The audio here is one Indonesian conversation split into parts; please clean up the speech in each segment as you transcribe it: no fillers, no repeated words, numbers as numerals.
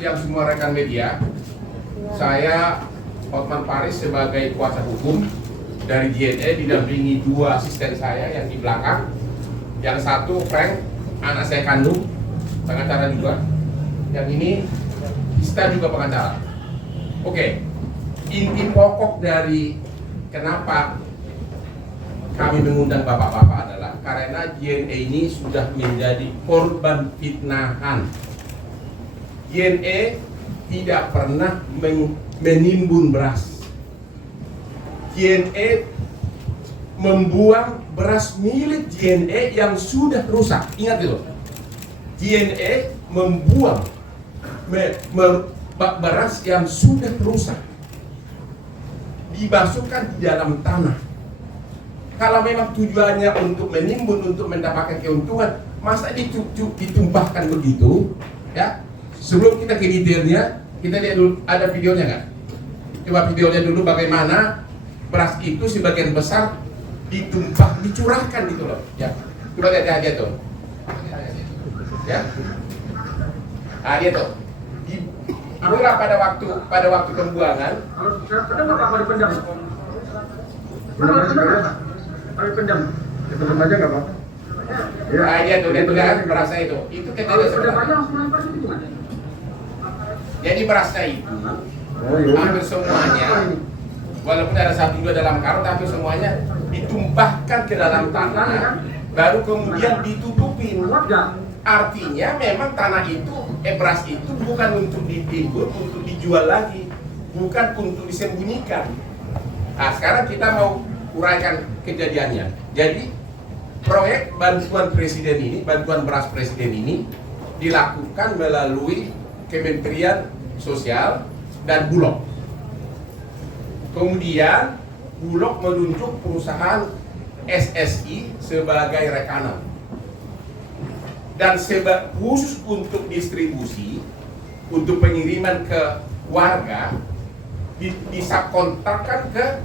yang semua rekan media, saya Hotman Paris sebagai kuasa hukum dari JNE didampingi dua asisten saya yang di belakang. Yang satu Frank, anak saya kandung, pengacara juga. Yang ini Ista juga pengacara. Oke, inti pokok dari kenapa kami mengundang bapak-bapak adalah karena JNE ini sudah menjadi korban fitnahan. JNE tidak pernah menimbun beras. JNE membuang beras milik JNE yang sudah rusak. Ingat itu, JNE membuang beras yang sudah rusak, dibasuhkan di dalam tanah. Kalau memang tujuannya untuk menimbun, untuk mendapatkan keuntungan, masa ditumpahkan begitu? Ya, sebelum kita ke detailnya, kita lihat dulu, ada videonya nggak? Coba videonya dulu bagaimana beras itu sebagian besar ditumpah, dicurahkan gitu loh. Ya, coba lihat aja tuh. Ya, dia tuh. Itulah pada waktu pembuangan. Pendam aja nggak apa-apa. Dia tuh kan berasnya itu kejadian sebenarnya. Jadi berasnya itu hampir semuanya, walaupun ada satu dua dalam karung, tapi semuanya ditumpahkan ke dalam tanah, baru kemudian ditutupin. Artinya memang tanah itu, beras itu bukan untuk ditimbun, untuk dijual lagi, bukan untuk disembunyikan. Nah, sekarang kita mau uraikan kejadiannya. Jadi proyek bantuan presiden ini, bantuan beras presiden ini dilakukan melalui Kementerian Sosial dan Bulog. Kemudian Bulog menunjuk perusahaan SSI sebagai rekanan. Dan khusus untuk distribusi, untuk pengiriman ke warga, disubkontrakkan ke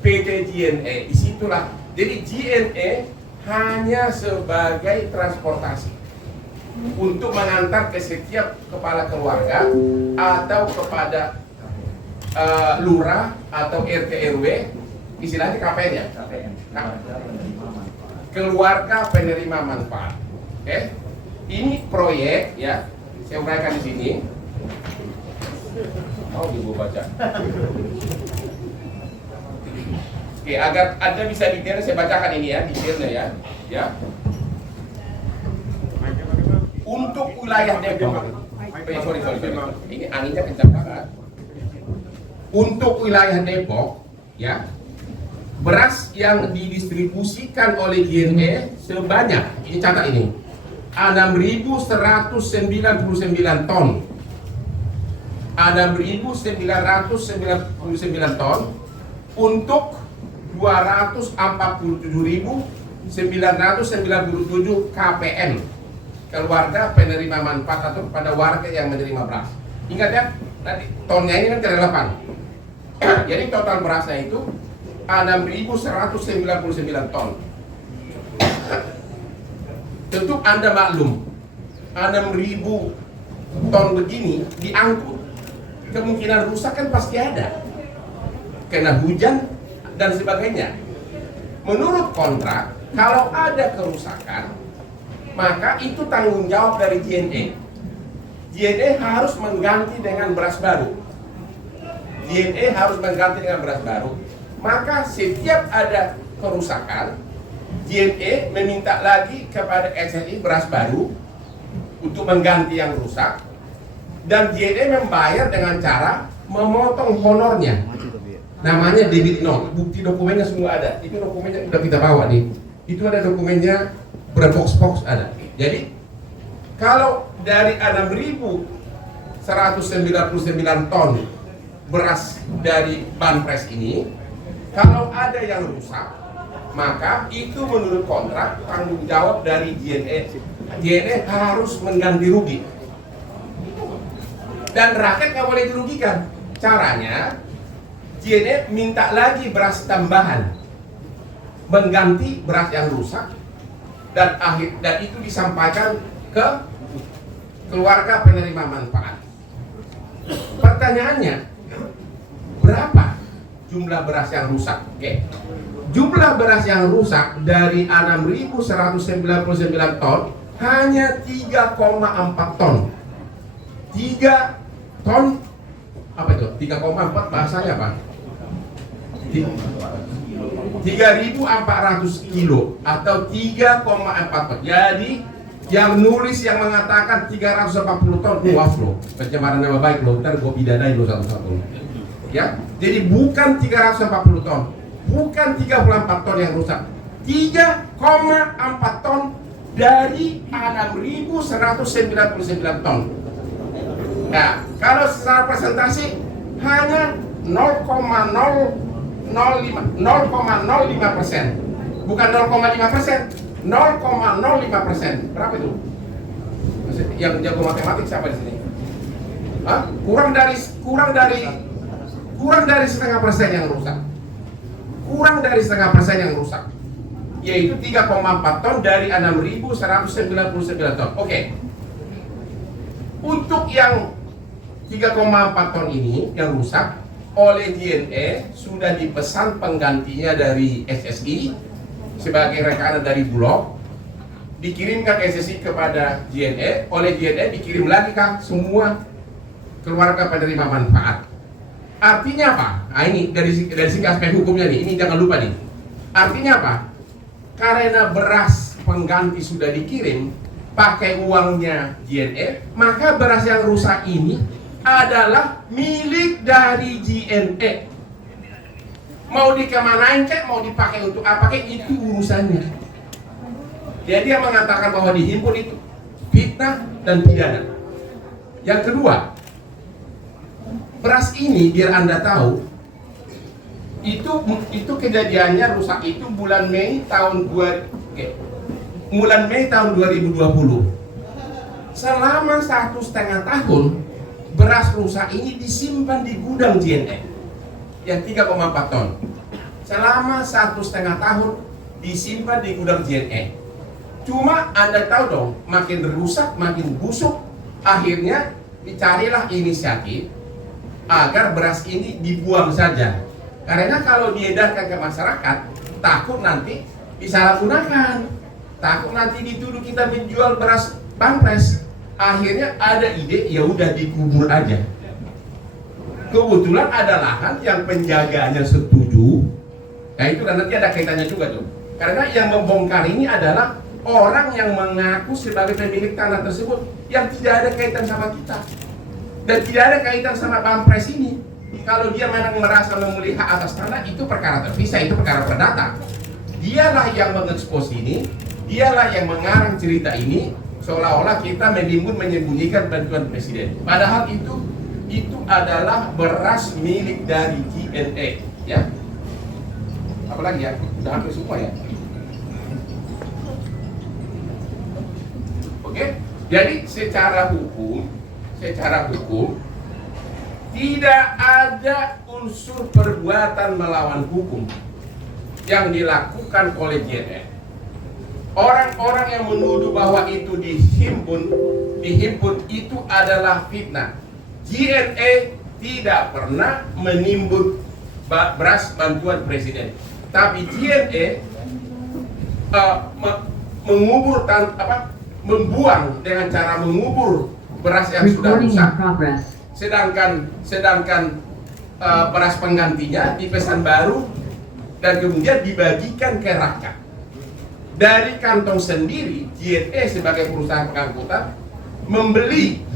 PT JNE. Disitulah, jadi JNE hanya sebagai transportasi untuk mengantar ke setiap kepala keluarga atau kepada lurah atau RT RW, istilahnya KPN ya, keluarga penerima manfaat. Oke, ini proyek ya, saya uraikan di sini. Mau Ibu baca? Oke, agar Anda bisa detail, saya bacakan ini ya, detailnya ya. Untuk wilayah Depok, sorry, ini anginnya kencang banget. Untuk wilayah Depok, ya, beras yang didistribusikan oleh JNE sebanyak, ini catat ini, 6.199 ton. 6.999 ton untuk 247.997 KPM, keluarga penerima manfaat atau pada warga yang menerima beras. Ingat ya, nanti tonnya ini kan tidak relevan. Jadi total berasnya itu 6.199 ton. Tentu Anda maklum, 6.000 ton begini diangkut, kemungkinan rusak kan pasti ada, kena hujan dan sebagainya. Menurut kontrak, kalau ada kerusakan, maka itu tanggung jawab dari JNE. JNE harus mengganti dengan beras baru. JNE harus mengganti dengan beras baru. Maka setiap ada kerusakan, JNE meminta lagi kepada SSI beras baru untuk mengganti yang rusak, dan JNE membayar dengan cara memotong honornya. Namanya debit note, bukti dokumennya semua ada. Itu dokumennya udah kita bawa nih. Itu ada dokumennya, berbox-box ada. Jadi kalau dari 6.199 ton beras dari Banpres ini, kalau ada yang rusak, maka itu menurut kontrak tanggung jawab dari JNE. JNE harus mengganti rugi. Dan rakyat nggak boleh dirugikan. Caranya, JNE minta lagi beras tambahan, mengganti beras yang rusak, dan itu disampaikan ke keluarga penerima manfaat. pertanyaannya, berapa jumlah beras yang rusak? Oke. Jumlah beras yang rusak dari 6.199 ton hanya 3,4 ton. 3 ton apa itu? 3,4 bahasanya apa? 3.400 kilo atau 3,4 ton. Jadi yang nulis yang mengatakan 340 ton, puas lo, pencemaran nama baik lo, ntar gue pidanain lo satu-satu. Ya, jadi bukan 340 ton, bukan 34 ton yang rusak, 3,4 ton dari 6.199 ton. Nah, kalau secara presentasi hanya 0,05%, bukan 0,5%, 0,05%. Berapa itu? Yang jago matematik siapa di sini? Hah? Kurang dari setengah persen yang rusak. Kurang dari setengah persen yang rusak. Yaitu 3,4 ton dari 6.199 ton. Oke. Untuk yang 3,4 ton ini yang rusak, oleh JNE sudah dipesan penggantinya dari SSI sebagai rekanan dari Bulog, dikirimkan SSI kepada JNE, oleh JNE dikirim lagi ke semua keluarga penerima manfaat. Artinya apa? Nah, ini dari segi aspek hukumnya nih, ini jangan lupa nih. Artinya apa? Karena beras pengganti sudah dikirim pakai uangnya JNE, maka beras yang rusak ini adalah milik dari JNE. Mau dikemanain kek, mau dipakai untuk apa kek, itu urusannya. Jadi dia mengatakan bahwa dihimpun itu fitnah dan pidana. Yang kedua, beras ini biar Anda tahu, itu kejadiannya rusak itu bulan Mei tahun 2020. Selama 1,5 tahun beras rusak ini disimpan di gudang JNE yang 3,4 ton. Selama 1,5 tahun disimpan di gudang JNE. Cuma Anda tahu dong, makin rusak, makin busuk, akhirnya dicarilah inisiatif agar beras ini dibuang saja. Karena kalau diedarkan ke masyarakat, takut nanti disalahgunakan, takut nanti dituduh kita menjual beras pampres. Akhirnya ada ide, ya udah dikubur aja. Kebetulan ada lahan yang penjaganya setuju. Nah itu dan nanti ada kaitannya juga tuh. Karena yang membongkar ini adalah orang yang mengaku sebagai pemilik tanah tersebut yang tidak ada kaitan sama kita dan tidak ada kaitan sama pampres ini. Kalau dia memang merasa memilih hak atas tanah, itu perkara terpisah, itu perkara perdata. Dialah yang mengekspos ini, dialah yang mengarang cerita ini, seolah-olah kita menimbun menyembunyikan bantuan presiden. Padahal itu adalah beras milik dari JNE, ya. Apalagi ya, udah hampir semua ya. Oke, jadi secara hukum tidak ada unsur perbuatan melawan hukum yang dilakukan oleh JNE. Orang-orang yang menuduh bahwa itu dihimpun itu adalah fitnah. JNE tidak pernah menimbun beras bantuan presiden, tapi JNE membuang dengan cara mengubur beras yang sudah rusak. Sedangkan beras penggantinya dipesan baru dan kemudian dibagikan ke rakyat. Dari kantong sendiri, JNE sebagai perusahaan pengangkutan membeli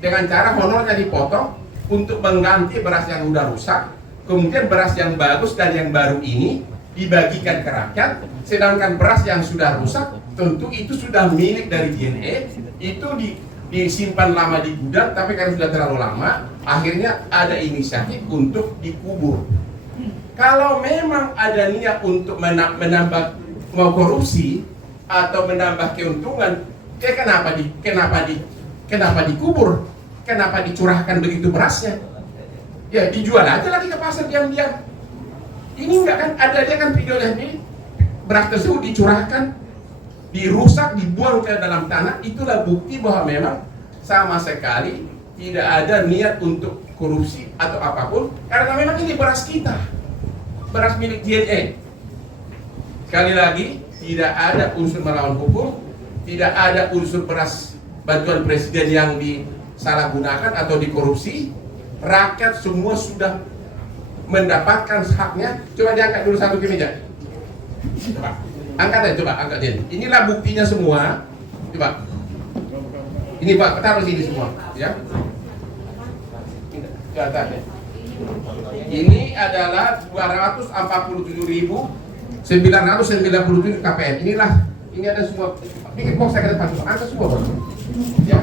dengan cara honornya dipotong untuk mengganti beras yang sudah rusak. Kemudian beras yang bagus dan yang baru ini dibagikan ke rakyat. Sedangkan beras yang sudah rusak tentu itu sudah milik dari JNE, itu disimpan lama di gudang, tapi karena sudah terlalu lama, akhirnya ada inisiatif untuk dikubur. Kalau memang ada niat untuk menambah mau korupsi atau menambah keuntungan, kenapa dikubur? Kenapa dicurahkan begitu berasnya? Ya dijual aja lagi ke pasar diam-diam. Ini enggak kan, ada aja kan videonya ini, beras tersebut dicurahkan, dirusak, dibuang ke dalam tanah. Itulah bukti bahwa memang sama sekali tidak ada niat untuk korupsi atau apapun, karena memang ini beras kita, beras milik JNE. Sekali lagi, tidak ada unsur melawan hukum, tidak ada unsur beras bantuan presiden yang disalahgunakan atau dikorupsi. Rakyat semua sudah mendapatkan haknya. Coba diangkat dulu satu ke meja. Coba, angkat aja, coba angkat dia. Inilah buktinya semua. Coba. Ini Pak, taruh sini semua, ya. Ini adalah 247.997 KPM. Ini ada semua. Bikin box saya ke depan, angkat semua, Bos. Ya.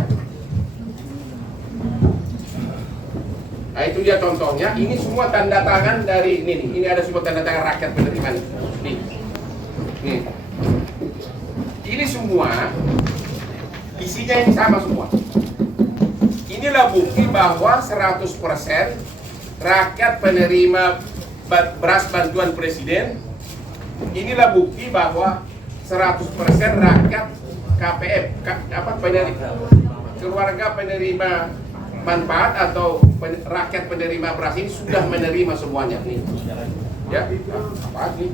Nah, itu dia contohnya. Ini semua tanda tangan dari ini nih. Ini ada semua tanda tangan rakyat penerima nih. Nih. Ini semua isinya ini sama semua. Inilah bukti bahwa 100% rakyat penerima beras bantuan presiden. Inilah bukti bahwa 100% rakyat KPM, keluarga penerima manfaat atau rakyat penerima beras ini sudah menerima semuanya nih. Ya, apa nih?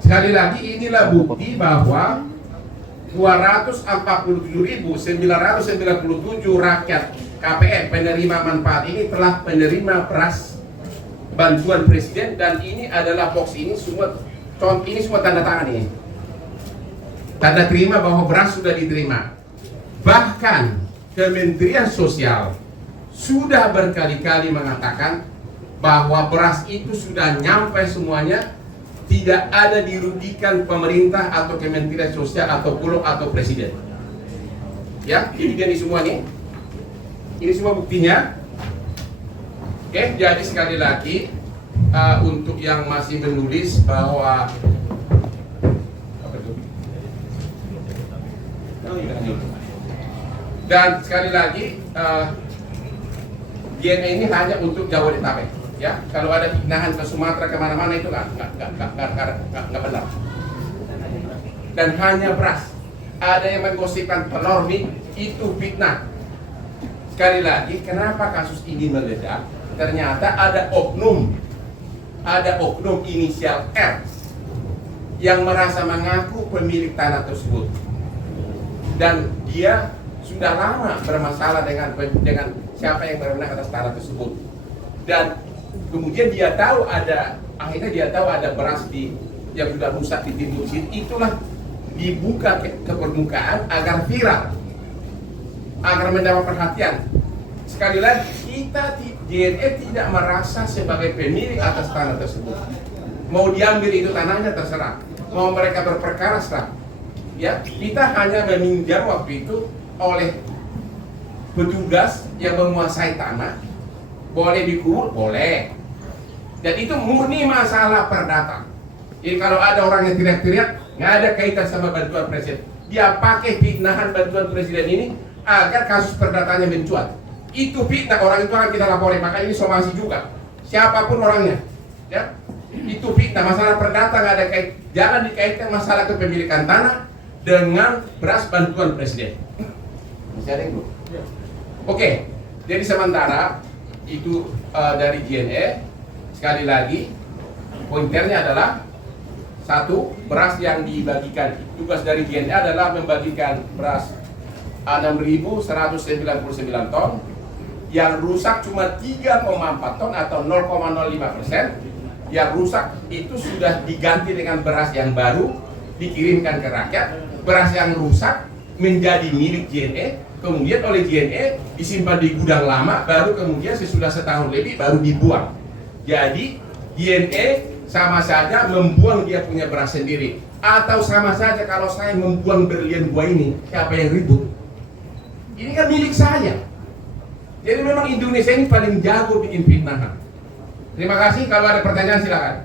Sekali lagi, inilah bukti bahwa 247.997 rakyat KPM penerima manfaat ini telah menerima beras bantuan presiden, dan ini adalah box ini semua ini semua tanda tangan ini. Tanda terima bahwa beras sudah diterima. Bahkan Kementerian Sosial sudah berkali-kali mengatakan bahwa beras itu sudah nyampe semuanya, tidak ada dirugikan pemerintah atau Kementerian Sosial atau Bulog atau presiden. Ya, ini dia nih semua nih. Ini semua buktinya. Oke, jadi sekali lagi untuk yang masih menulis bahwa dan sekali lagi JNE ini hanya untuk Jabodetabek. Ya, kalau ada hinahan ke Sumatera kemana-mana itu nggak benar. Dan hanya beras. Ada yang menggosipkan telur nih, itu fitnah. Sekali lagi, kenapa kasus ini meledak? Ternyata ada oknum inisial R yang merasa mengaku pemilik tanah tersebut, dan dia sudah lama bermasalah dengan siapa yang berwenang atas tanah tersebut. Dan kemudian akhirnya dia tahu ada beras yang sudah rusak di timur sini. Itulah dibuka ke permukaan agar viral, agar mendapat perhatian. Sekali lagi, kita JNE tidak merasa sebagai pemilik atas tanah tersebut. Mau diambil itu tanahnya terserah, mau mereka berperkara serah. Ya, kita hanya meminjam waktu itu oleh petugas yang menguasai tanah. Boleh dikurung, boleh. Dan itu murni masalah perdata. Jadi kalau ada orang yang teriak-teriak, nggak ada kaitan sama bantuan presiden. Dia pakai fitnahan bantuan presiden ini agar kasus perdatanya mencuat. Itu fitnah, orang itu akan kita laporin. Maka ini somasi juga. Siapapun orangnya, ya, itu fitnah. Masalah perdata nggak ada jangan dikaitkan masalah kepemilikan tanah dengan beras bantuan presiden. Masih ada yang belum? Oke, jadi sementara itu dari JNE. Sekali lagi, pointernya adalah satu, beras yang dibagikan. Tugas dari JNE adalah membagikan beras 6.199 ton. Yang rusak cuma 3,4 ton atau 0,05%. Yang rusak itu sudah diganti dengan beras yang baru, dikirimkan ke rakyat. Beras yang rusak menjadi milik JNE, kemudian oleh JNE disimpan di gudang lama, baru kemudian sesudah setahun lebih baru dibuang. Jadi JNE sama saja membuang dia punya beras sendiri, atau sama saja kalau saya membuang berlian gua ini, siapa yang ribut? Ini kan milik saya. Jadi memang Indonesia ini paling jago bikin fitnah. Terima kasih, kalau ada pertanyaan silakan.